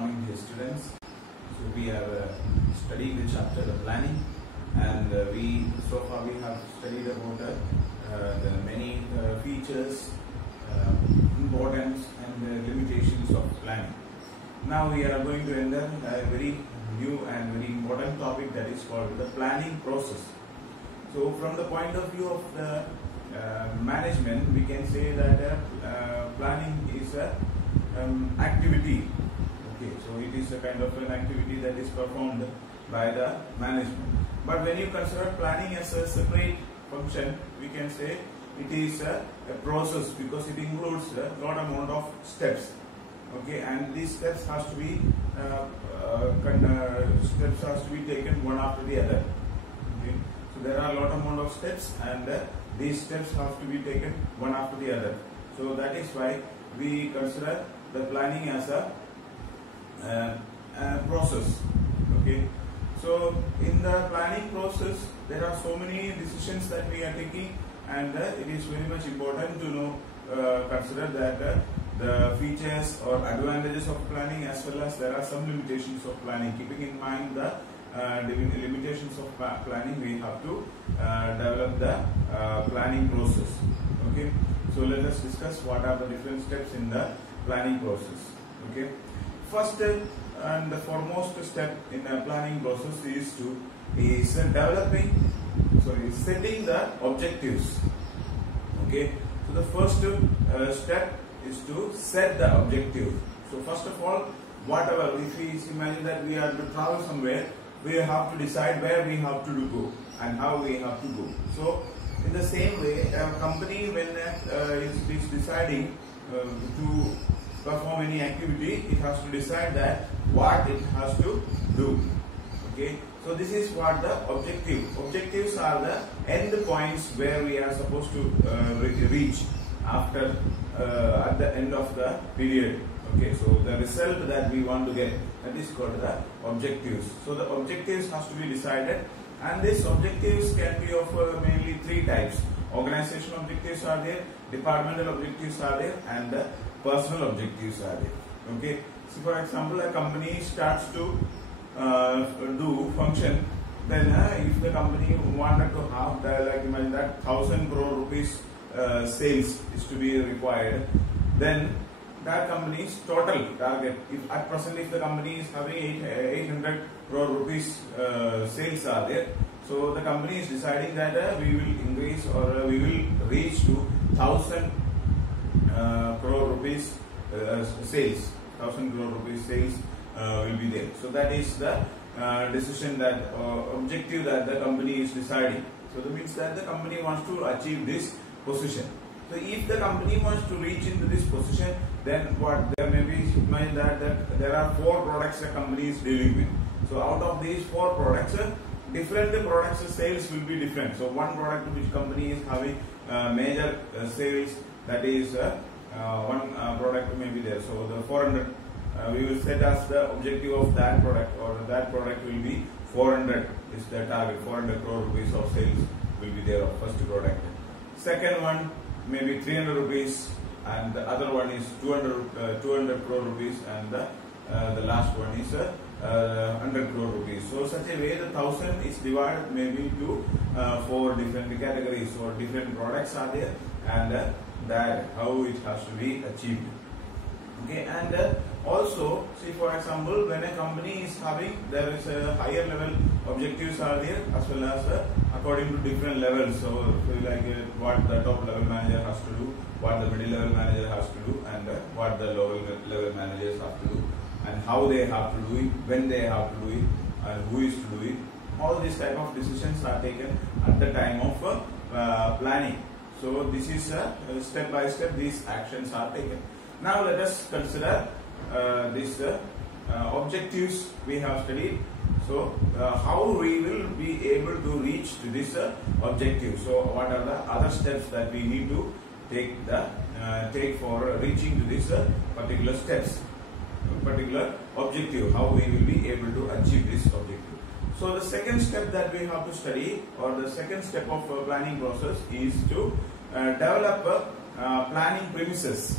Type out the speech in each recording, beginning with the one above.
morning, dear students. So we have studied the chapter the planning, and so far we have studied about the many features, importance, and limitations of planning. Now we are going to enter a very new and very important topic, that is called the planning process. So from the point of view of the management, we can say that planning is a activity. Okay, so it is a kind of an activity that is performed by the management. But when you consider planning as a separate function, we can say it is a process, because it includes a lot amount of steps. Okay, and these steps has to be taken one after the other. Okay, so there are a lot amount of steps, and these steps have to be taken one after the other. So that is why we consider the planning as a process. Okay, so in the planning process there are so many decisions that we are taking, and it is very much important to know, consider that the features or advantages of planning, as well as there are some limitations of planning. Keeping in mind the limitations of planning, we have to develop the planning process. Okay, so let us discuss what are the different steps in the planning process. Okay, first and the foremost step in the planning process is setting the objectives. Okay, so the first step is to set the objective. So first of all, whatever, if we imagine that we are to travel somewhere, we have to decide where we have to go and how we have to go. So in the same way, a company, when it is deciding to perform any activity, it has to decide that what it has to do. Okay, so this is what the objectives are, the end points where we are supposed to reach after at the end of the period. Okay, so the result that we want to get, that is called the objectives. So the objectives has to be decided, and these objectives can be of mainly three types. Organizational objectives are there, departmental objectives are there, and the personal objectives are there. Okay, so for example, a company starts to do function, then if the company wanted to have, like imagine that 1,000 crore rupees sales is to be required, then that company's total target, if at present if the company is having 800 crore rupees sales are there, so the company is deciding that we will increase, or we will reach to 1,000 crore rupees sales. 1,000 crore rupees sales will be there. So that is the decision, that objective that the company is deciding. So that means that the company wants to achieve this position. So if the company wants to reach into this position, then what there may be, imagine that there are 4 products a company is dealing with. So out of these 4 products, different products sales will be different. So one product which company is having major sales, that is one product may be there. So the 400 we will set as the objective of that product, or that product will be 400 is the target. 400 crore rupees of sales will be there of first product. Second one maybe 300 rupees, and the other one is 200 crore rupees, and the last one is 100 crore rupees. So such a way the 1,000 is divided maybe to 4 different categories, or different products are there, and that how it has to be achieved. Okay, and also see, for example, when a company is having, there is a higher level objectives are there, as well as according to different levels. So like what the top level manager has to do, what the middle level manager has to do, and what the lower level managers have to do, and how they have to do it, when they have to do it, and who is to do it. All these type of decisions are taken at the time of planning. So this is step by step these actions are taken. Now let us consider these objectives we have studied. So how we will be able to reach to this objective. So what are the other steps that we need to take for reaching to this particular steps, particular objective, how we will be able to achieve this objective. So the second step that we have to study, or the second step of planning process, is to develop planning premises.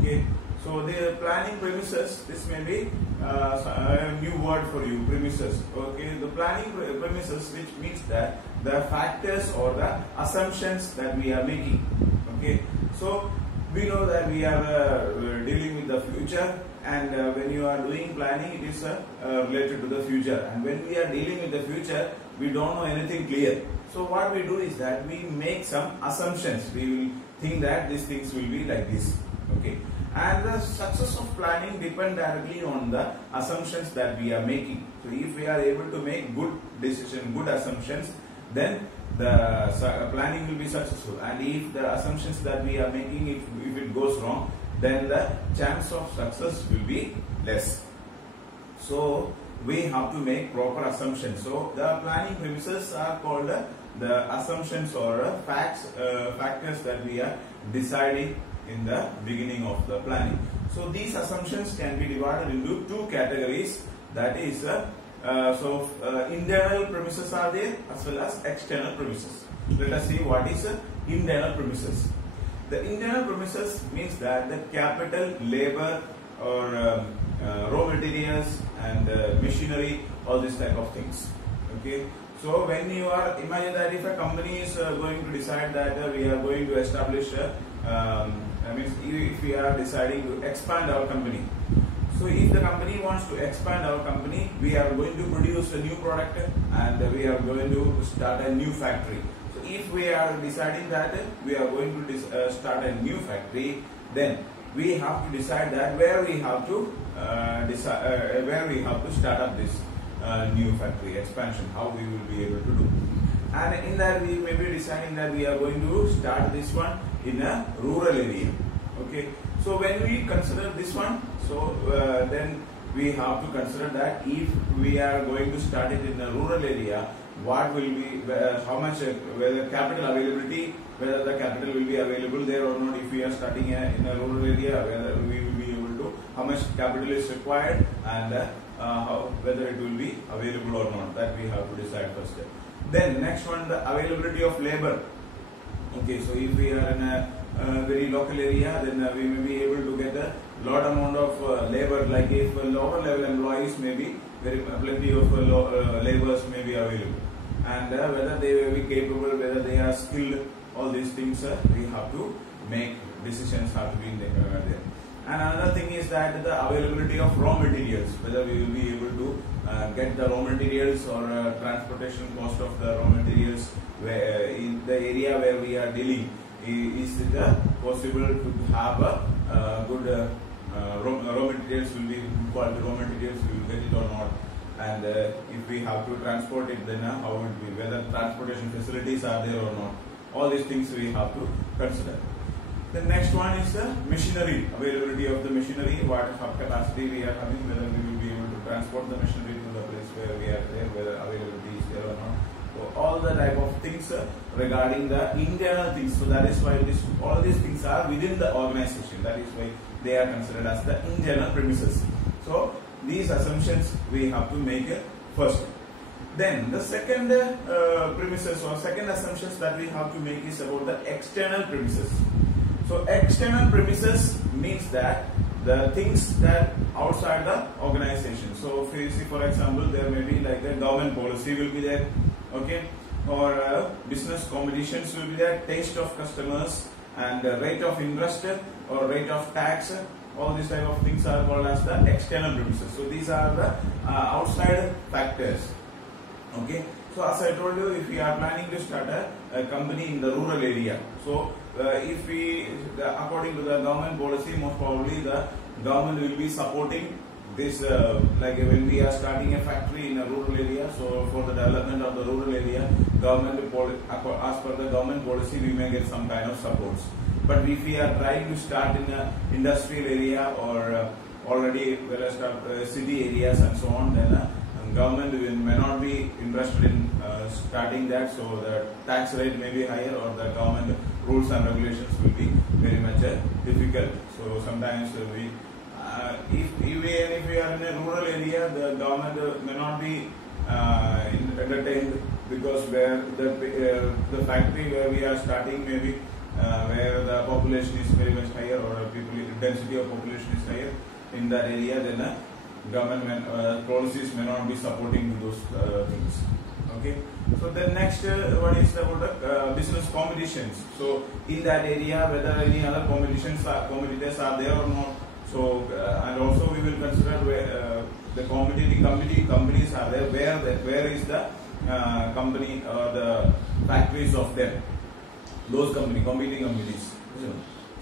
Okay, so the planning premises, this may be a new word for you, premises. Okay, the planning premises, which means that the factors or the assumptions that we are making. Okay, so we know that we are dealing with the future, and when you are doing planning, it is related to the future. And when we are dealing with the future, we don't know anything clear. So what we do is that we make some assumptions. We will think that these things will be like this. Okay, and the success of planning depends directly on the assumptions that we are making. So if we are able to make good decision, good assumptions, then the planning will be successful. And if the assumptions that we are making, if it goes wrong, then the chance of success will be less. So we have to make proper assumptions. So the planning premises are called the assumptions or factors that we are deciding in the beginning of the planning. So these assumptions can be divided into two categories. That is internal premises are there as well as external premises. Let us see what is internal premises. The internal premises means that the capital, labor, or raw materials and machinery, all these type of things. Okay. So when you are, imagine that if a company is going to decide that we are going to establish if we are deciding to expand our company. So if the company wants to expand our company, we are going to produce a new product and we are going to start a new factory. So if we are deciding that we are going to start a new factory, then we have to decide that where we have to start up this new factory expansion, how we will be able to do. And in that we may be deciding that we are going to start this one in a rural area. Okay, so when we consider this one, so then we have to consider that if we are going to start it in a rural area, what will be, how much, whether capital availability, whether the capital will be available there or not. If we are starting in a rural area, whether we will be able to, how much capital is required, and whether it will be available or not. That we have to decide first. Then next one, the availability of labor. Okay, so if we are in a very local area, then we may be able to get a lot amount of labor. Like if lower level employees may be plenty of laborers may be available, and whether they will be capable, whether they are skilled, all these things we have to make decisions have to be there. And another thing is that the availability of raw materials, whether we will be able to get the raw materials or transportation cost of the raw materials, where in the area where we are dealing, is it possible to have a good raw materials, will be quality raw materials, we will get it or not. And if we have to transport it, then how it will be, whether transportation facilities are there or not. All these things we have to consider. The next one is the machinery, availability of the machinery, what capacity we are having, whether we will be able to transport the machinery to the place where we are there, whether availability is there or not. So all the type of things regarding the internal things. So that is why all these things are within the organization. That is why they are considered as the internal premises. So these assumptions we have to make first. Then the second premises or second assumptions that we have to make is about the external premises. So external premises means that the things that outside the organization. So if you see, for example, there may be like a government policy will be there, okay, or business competitions will be there, taste of customers, and rate of interest or rate of tax. All these type of things are called as the external premises. So these are the outside factors. Okay. So as I told you, if we are planning to start a company in the rural area, so if we, according to the government policy, most probably the government will be supporting this, like when we are starting a factory in a rural area, so for the development of the rural area, government, as per the government policy, we may get some kind of supports. But if we are trying to start in a industrial area or already well-established city areas and so on, then government may not be interested in starting that, so the tax rate may be higher or the government rules and regulations will be very much difficult. So sometimes if we are in a rural area, the government may not be entertained, because where the factory where we are starting may be where the population is very much higher or people density of population is higher in that area, then government policies may not be supporting those things. Okay. So the next one is about the business competitions. So in that area, whether any other competitors are there or not. So and also we will consider where the companies are there. Where is the company or the factories of them? Those competing companies.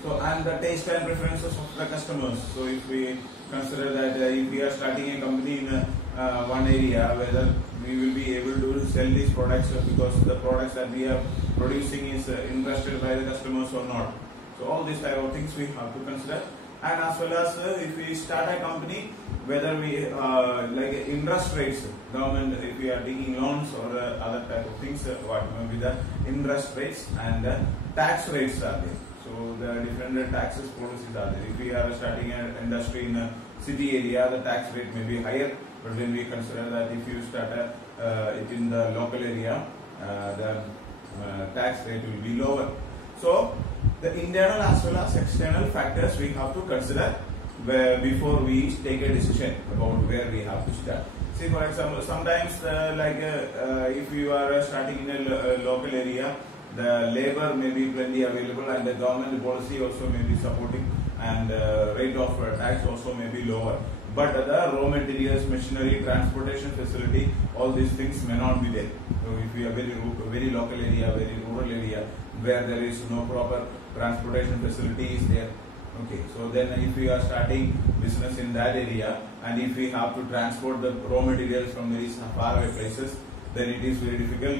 So and the taste and preferences of the customers. So if we consider that if we are starting a company in one area, whether we will be able to sell these products because the products that we are producing is interested by the customers or not. So all these type of things we have to consider. And as well as if we start a company, whether we like interest rates, government, if we are taking loans or other type of things, what may be the interest rates and tax rates are there. So the different taxes policies are there. If we are starting an industry in a city area, the tax rate may be higher. But when we consider that if you start it in the local area, the tax rate will be lower. So the internal as well as external factors we have to consider before we take a decision about where we have to start. See, for example, sometimes if you are starting in a local area, the labor may be plenty available and the government policy also may be supporting, and rate of tax also may be lower. But the raw materials, machinery, transportation facility, all these things may not be there. So if you are very local area, very rural area, where there is no proper transportation facility is there. Okay, so then if we are starting business in that area, and if we have to transport the raw materials from very far away places, then it is very difficult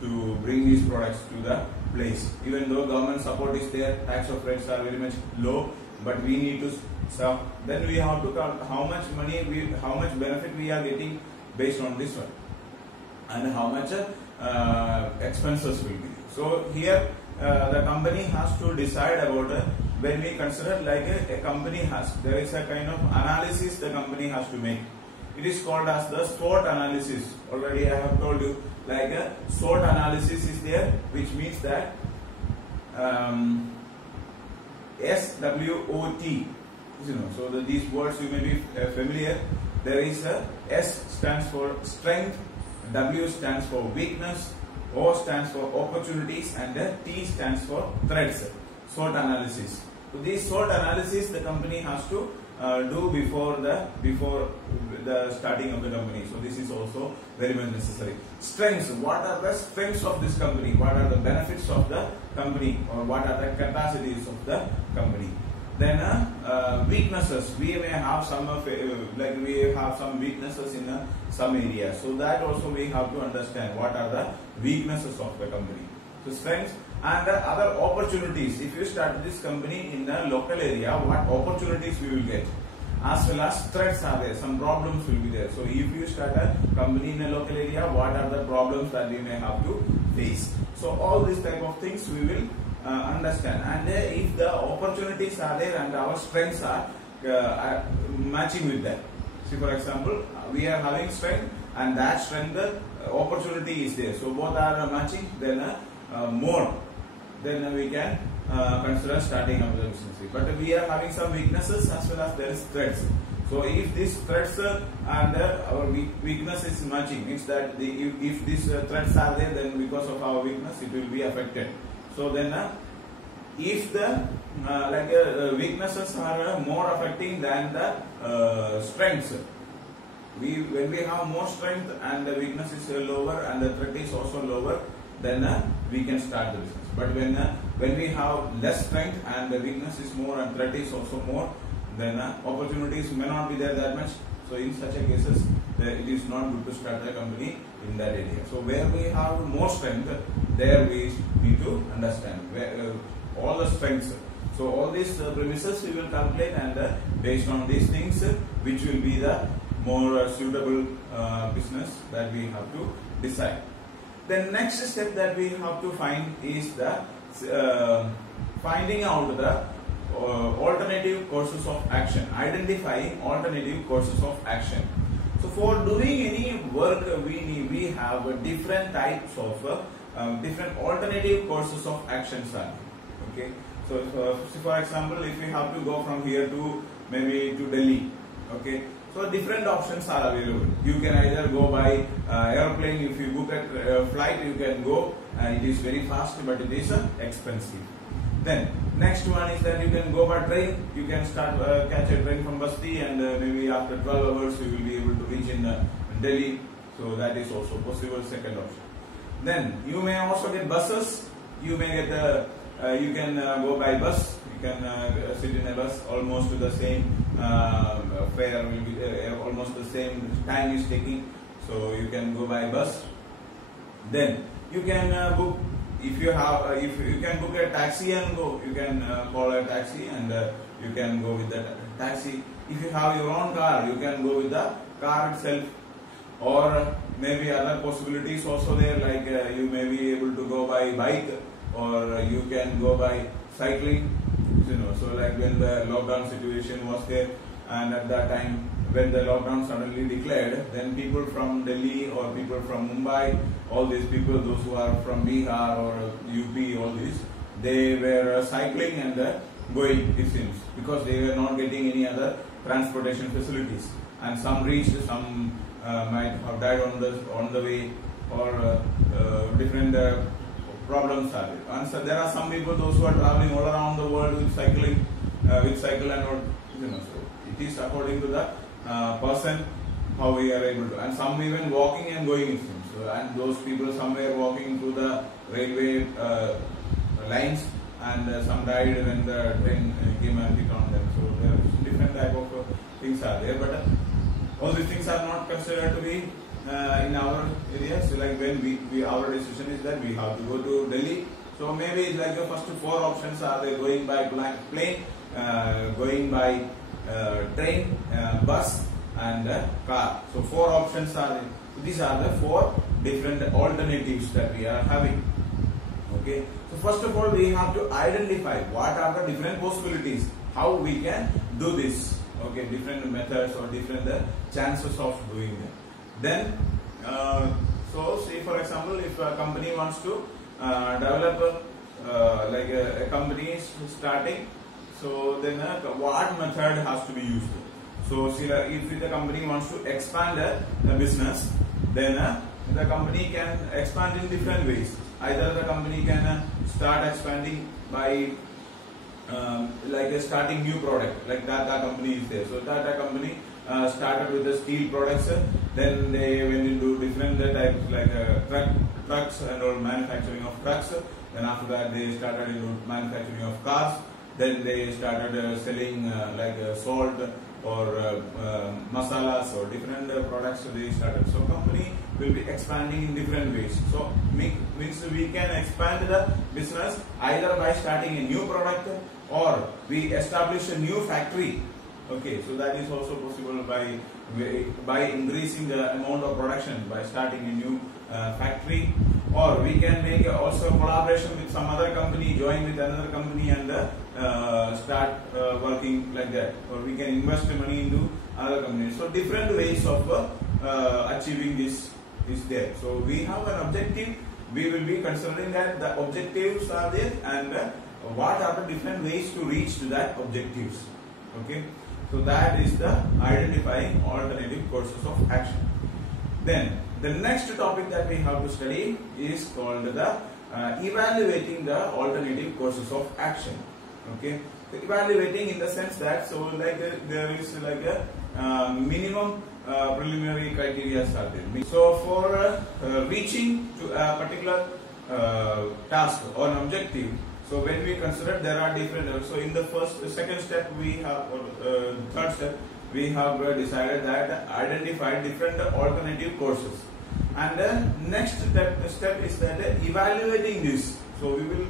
to bring these products to the place. Even though government support is there, tax of rates are very much low, but we need to stop. Then we have to count how much money how much benefit we are getting based on this one, and how much expenses will be. So here the company has to decide about when we consider like a company has, there is a kind of analysis the company has to make. It is called as the SWOT analysis. Already I have told you, like a SWOT analysis is there, which means that SWOT. So these words you may be familiar. There is a S stands for strength, W stands for weakness, O stands for opportunities, and T stands for threats. SWOT analysis. So these SWOT analysis the company has to do before the starting of the company. So this is also very much necessary. Strengths. What are the strengths of this company? What are the benefits of the company, or what are the capacities of the company? Then weaknesses. We may have some weaknesses in some areas. So that also we have to understand what are the weaknesses of the company. So strengths and other opportunities. If you start this company in a local area, what opportunities we will get? As well as threats are there. Some problems will be there. So if you start a company in a local area, what are the problems that we may have to face? So all these type of things we will understand, and if the opportunities are there and our strengths are matching with that. See, for example, we are having strength and that strength opportunity is there, so both are matching, then more, then we can consider starting up the business. But we are having some weaknesses as well as there is threats. So if these threats and our weakness is matching, means that if these threats are there, then because of our weakness it will be affected. So then if the weaknesses are more affecting than the strengths, when we have more strength and the weakness is lower and the threat is also lower, then we can start the business. But when we have less strength and the weakness is more and threat is also more, then opportunities may not be there that much. So in such a cases, it is not good to start a company in that area. So where we have more strength, there we need to understand all the strengths. So all these premises we will calculate, and based on these things, which will be the more suitable business that we have to decide. The next step that we have to find is the finding out the alternative courses of action, identifying alternative courses of action. So for doing any work, we have different types of different alternative courses of actions. Okay. So for example, if we have to go from here to maybe to Delhi, okay. So different options are available. You can either go by airplane. If you book a flight, you can go. It is very fast, but it is expensive. Then next one is that you can go by train. You can start catch a train from Basti, and maybe after 12 hours you will be able to reach in Delhi. So that is also possible. Second option. Then you may also get buses. You may get you can go by bus. You can sit in a bus. Almost to the same fare will be almost the same time is taking. So you can go by bus. Then you can book. If you can book a taxi and go, you can call a taxi and you can go with the taxi. If you have your own car, you can go with the car itself, or maybe other possibilities also there, like you may be able to go by bike, or you can go by cycling. So like when the lockdown situation was there, and at that time when the lockdown suddenly declared, then people from Delhi or people from Mumbai, all these people, those who are from Bihar or UP, all these, they were cycling and going, it seems, because they were not getting any other transportation facilities. And some reached, some might have died on the way, or different problems are there. And so there are some people, those who are traveling all around the world with cycling, with cycle and all. So it is according to the person how we are able to, and some even walking and going, it seems. So, and those people somewhere walking through the railway lines, and some died when the train came and hit on them. So there are different type of things are there, but all these things are not considered to be in our area. So like when our decision is that we have to go to Delhi. So maybe it's like the first 4 options are there: going by plane, going by train, bus, and car. So 4 options are there. These are the 4 different alternatives that we are having. Okay. So first of all, we have to identify what are the different possibilities, how we can do this. Okay, different methods or different chances of doing that. Then, so say for example, if a company wants to develop like a company is starting, so then what method has to be used? So if the company wants to expand the business, then the company can expand in different ways. Either the company can start expanding by like starting new product, like Tata company is there. So Tata company started with the steel products, then they went into different types like trucks and all, manufacturing of trucks. Then after that they started into manufacturing of cars. Then they started selling like salt or masalas or different products they started. So company will be expanding in different ways. So means we can expand the business either by starting a new product, or we establish a new factory. Okay, so that is also possible by increasing the amount of production by starting a new factory, or we can make also collaboration with some other company, join with another company and start working like that, or we can invest money into other companies. So different ways of achieving this is there. So we have an objective. We will be considering that the objectives are there and what are the different ways to reach to that objectives. Okay, so that is the identifying alternative courses of action. Then the next topic that we have to study is called the evaluating the alternative courses of action. Okay, so evaluating in the sense that, so like there is like a minimum preliminary criteria are there. So for reaching to a particular task or an objective, so when we consider there are different, so in the second step we have, or third step we have decided that identify different alternative courses, and the next step is that evaluating this. So we will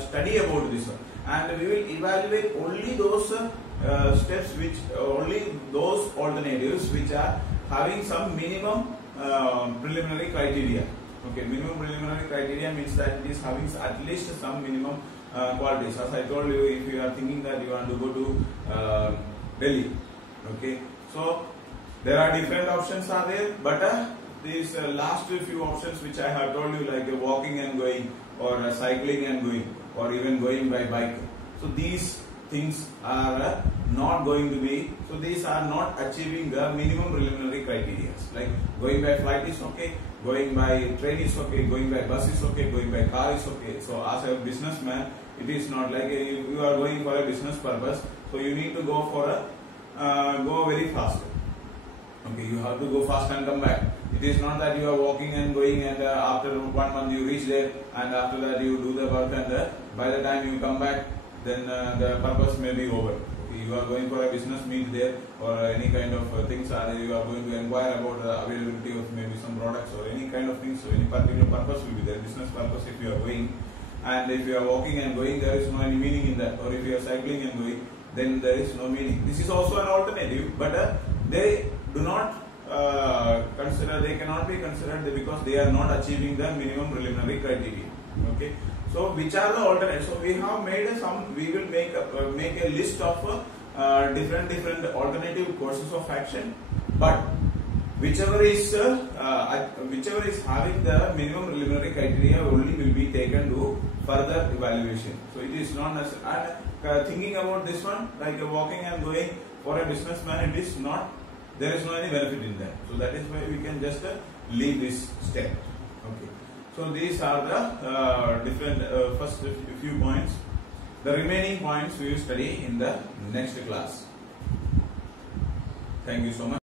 study about this one, and we will evaluate only those steps which, only those alternatives which are having some minimum preliminary criteria. Okay, minimum preliminary criteria means that it is having at least some minimum qualities. As I told you, if you are thinking that you want to go to Delhi, okay, so there are different options are there, but these last few options which I have told you, like walking and going, or cycling and going, or even going by bike. So these things are not going to be, so these are not achieving the minimum preliminary criteria. Like going by flight is okay, going by train is okay, going by bus is okay, going by car is okay. So as a businessman, it is not like you are going for a business purpose, so you need to go for a go very fast. Okay, you have to go fast and come back. It is not that you are walking and going and after 1 month you reach there and after that you do the work and by the time you come back, then the purpose may be over. Okay, you are going for a business meet there or any kind of things, or you are going to inquire about the availability of maybe some products or any kind of things. So any particular purpose will be there, business purpose if you are going. And if you are walking and going, there is no any meaning in that. Or if you are cycling and going, then there is no meaning. This is also an alternative, but they do not consider, they cannot be considered because they are not achieving the minimum preliminary criteria. Okay, so which are the alternatives? So we have made we will make a list of different alternative courses of action, but whichever is having the minimum preliminary criteria only will be taken to further evaluation. So it is not necessary. And thinking about this one, like walking and going for a businessman, it is not. There is no any benefit in that. So that is why we can just leave this step. Okay. So these are the different first few points. The remaining points we will study in the next class. Thank you so much.